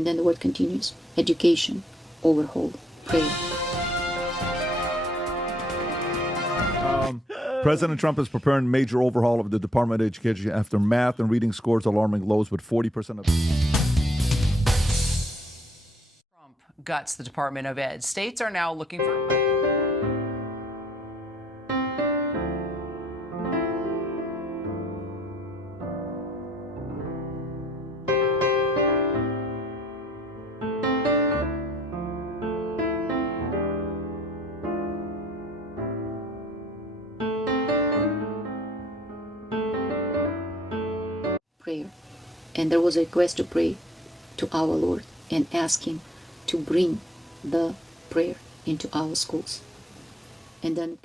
And then the word continues. Education, overhaul, prayer. President Trump is preparing a major overhaul of the Department of Education after math and reading scores alarming lows with 40% of... Trump guts the Department of Ed. States are now looking for... prayer. And there was a request to pray to our Lord and ask Him to bring the prayer into our schools. And then